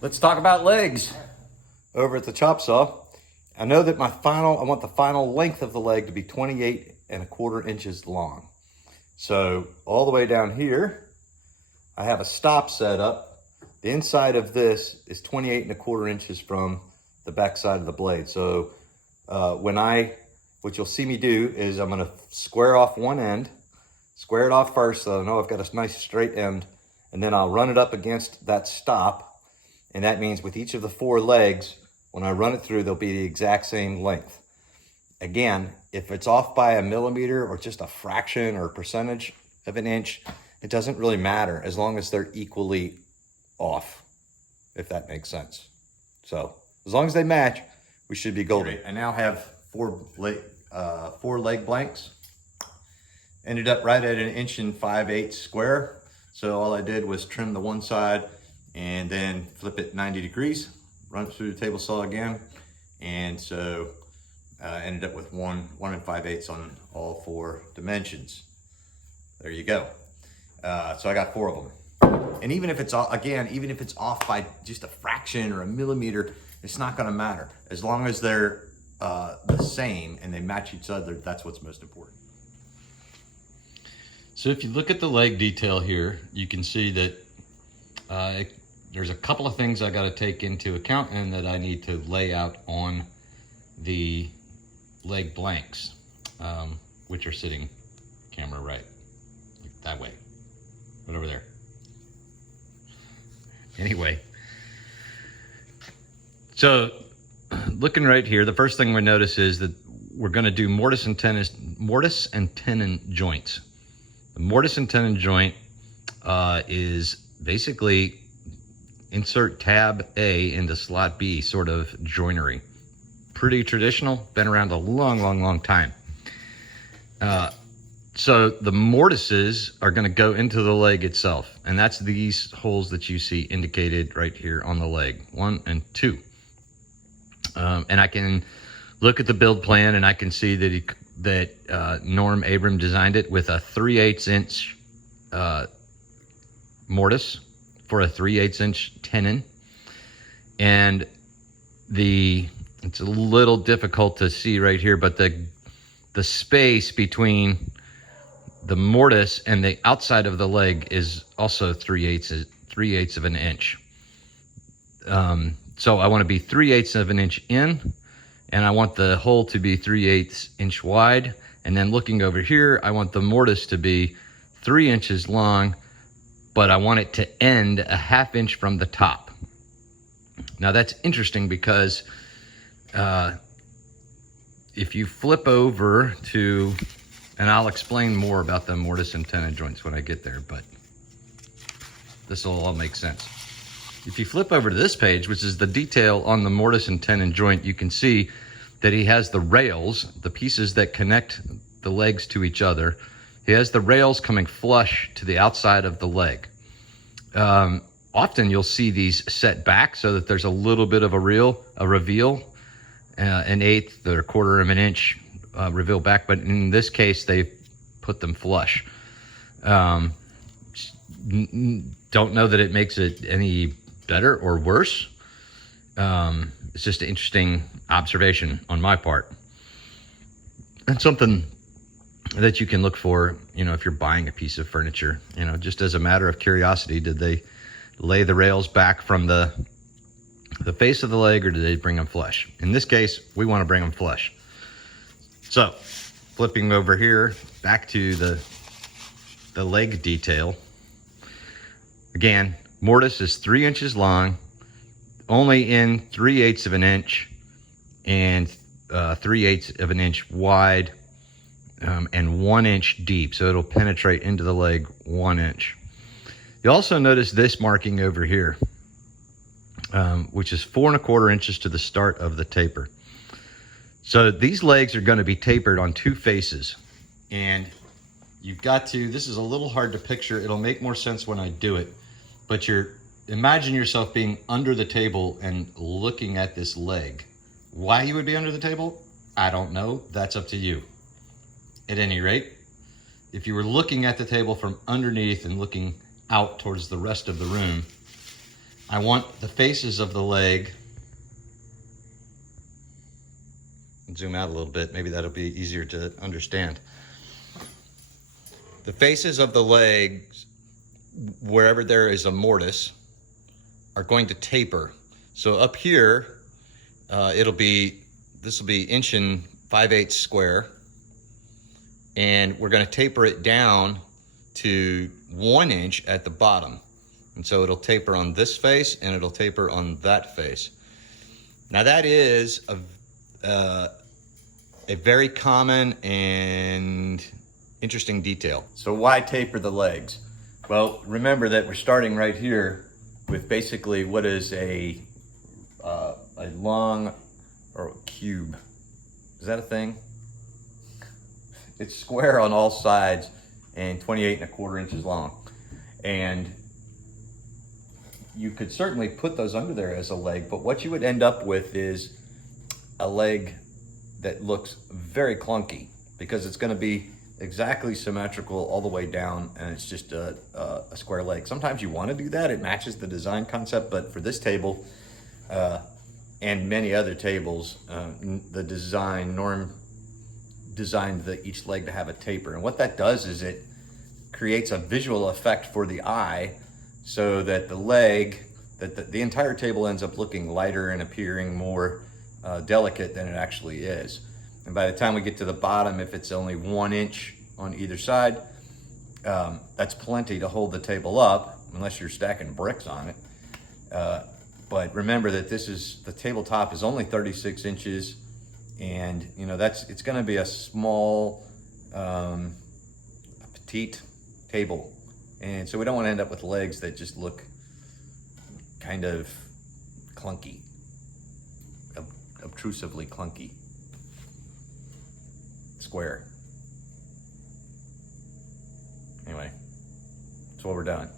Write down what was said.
Let's talk about legs over at the chop saw. I know that I want the final length of the leg to be 28¼ inches long. So all the way down here, I have a stop set up. The inside of this is 28¼ inches from the back side of the blade. So what you'll see me do is I'm gonna square off one end, square it off first so I know I've got a nice straight end, and then I'll run it up against that stop. And that means with each of the 4 legs, when I run it through, they'll be the exact same length. Again, if it's off by a millimeter or just a fraction or a percentage of an inch, it doesn't really matter as long as they're equally off, if that makes sense. So as long as they match, we should be golden. I now have 4 leg blanks. Ended up right at 1 5/8 square. So all I did was trim the one side and then flip it 90 degrees, run it through the table saw again. And so ended up with 1 5/8 on all 4 dimensions. There you go. So I got 4 of them. And even if it's off by just a fraction or a millimeter, it's not gonna matter. As long as they're the same and they match each other, that's what's most important. So if you look at the leg detail here, you can see that there's a couple of things I got to take into account and that I need to lay out on the leg blanks, which are sitting camera right, like that way, right over there. Anyway, so looking right here, the first thing we notice is that we're going to do mortise and tenon joints. The mortise and tenon joint is basically insert tab A into slot B sort of joinery. Pretty traditional, been around a long time. So the mortises are going to go into the leg itself, and that's these holes that you see indicated right here on the leg, 1 and 2. And I can look at the build plan and I can see that Norm Abram designed it with a 3/8 inch mortise for a 3/8 inch tenon. And it's a little difficult to see right here, but the space between the mortise and the outside of the leg is also 3/8 of an inch. So I want to be 3/8 of an inch in, and I want the hole to be 3/8 inch wide. And then looking over here, I want the mortise to be 3 inches long, but I want it to end a 1/2 inch from the top. Now that's interesting because if you flip over to, and I'll explain more about the mortise and tenon joints when I get there, but this will all make sense. If you flip over to this page, which is the detail on the mortise and tenon joint, you can see that he has the rails, the pieces that connect the legs to each other. He has the rails coming flush to the outside of the leg. Often you'll see these set back so that there's a little bit of a reveal, 1/8 or 1/4 of an inch reveal back, but in this case they put them flush. Don't know that it makes it any better or worse. It's just an interesting observation on my part, and something that you can look for, if you're buying a piece of furniture, just as a matter of curiosity. Did they lay the rails back from the face of the leg, or did they bring them flush? In this case, we want to bring them flush. So flipping over here back to the leg detail. Again, mortise is 3 inches long, only in 3/8 of an inch, and 3/8 of an inch wide, and 1 inch deep. So it'll penetrate into the leg 1 inch. You also notice this marking over here, which is 4 1/4 inches to the start of the taper. So these legs are going to be tapered on 2 faces, and you've got to, this is a little hard to picture. It'll make more sense when I do it, but imagine yourself being under the table and looking at this leg Why you would be under the table, I don't know. That's up to you. At any rate, if you were looking at the table from underneath and looking out towards the rest of the room, I want the faces of the leg. Zoom out a little bit, maybe that'll be easier to understand. The faces of the legs, wherever there is a mortise, are going to taper. So up here, this will be 1 5/8 square, and we're going to taper it down to 1 inch at the bottom. And so it'll taper on this face and it'll taper on that face. Now that is a very common and interesting detail. So why taper the legs? Well, remember that we're starting right here with basically what is a long, or cube. Is that a thing? It's square on all sides and 28¼ inches long. And you could certainly put those under there as a leg, but what you would end up with is a leg that looks very clunky because it's going to be exactly symmetrical all the way down, and it's just a square leg. Sometimes you want to do that, it matches the design concept, but for this table and many other tables, Norm designed each leg to have a taper. And what that does is it creates a visual effect for the eye, so that the leg, that the entire table ends up looking lighter and appearing more delicate than it actually is. And by the time we get to the bottom, if it's only 1 inch on either side, that's plenty to hold the table up, unless you're stacking bricks on it. But remember that the tabletop is only 36 inches, and it's going to be a small, petite table. And so we don't want to end up with legs that just look kind of clunky, obtrusively clunky, square. Anyway, that's what we're done.